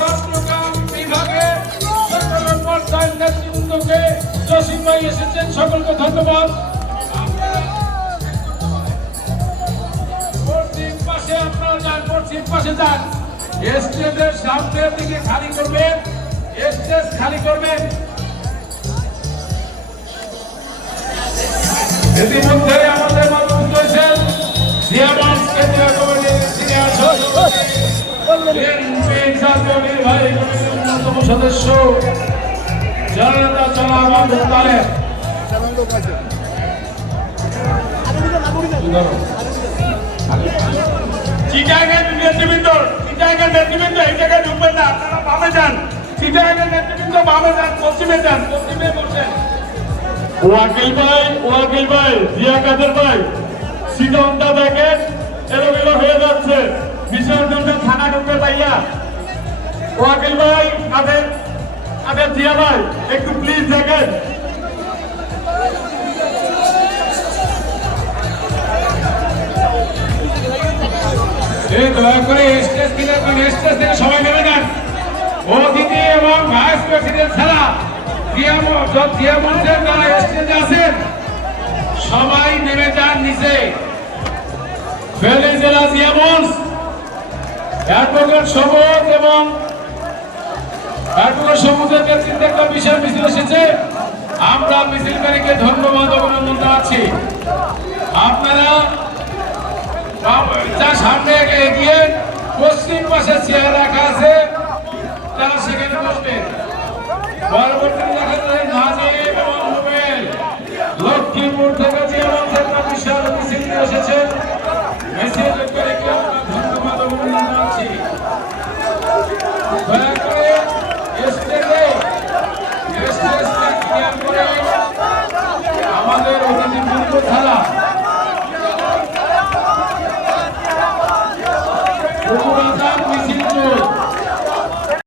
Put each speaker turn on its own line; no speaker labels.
চট্টগ্রাম বিভাগে চট্টগ্রাম পর্যায়ের নেতৃবৃন্দকে জসিম ভাই এসেছেন। সকলকে ধন্যবাদ। পাশে আপনারা যান পশ্চিম পাশে যান। স্টেজের সামনের দিকে খালি করবেন। স্টেজ খালি করবেন। সদস্য ঢুকবেন না, আপনারা বামে যান। চিটাগাঙ্গের নেতৃবৃন্দ বামে যান, পশ্চিমে যান, পশ্চিমে
ওয়াকিল ভাই ওয়াকিল ভাই, জিয়া কাদের ভাই? সিটনটা দেখেন, এলোমেলো হয়ে যাচ্ছে। পাইয়া ওয়াকিল ভাই কাদের একটু প্লিজ দেখেন।
দয়া করে স্টেজ কিনে স্টেজ থেকে সবাই নেমে যান। অতিথি এবং ভাইস প্রেসিডেন্ট ছাড়া স্টেজে আছেন, সবাই নেমে যান নিচে। জেলা অ্যাডভোকেট সবুজ এবং অ্যাডভোকেট সবুজের নেতৃত্বে একটা বিশাল মিছিল এসেছে। আমরা মিছিলকারীকে ধন্যবাদ অভিনন্দন জানাচ্ছি। আপনারা যা সামনে এগিয়ে পশ্চিম পাশে চেয়ার রাখা আছে। Back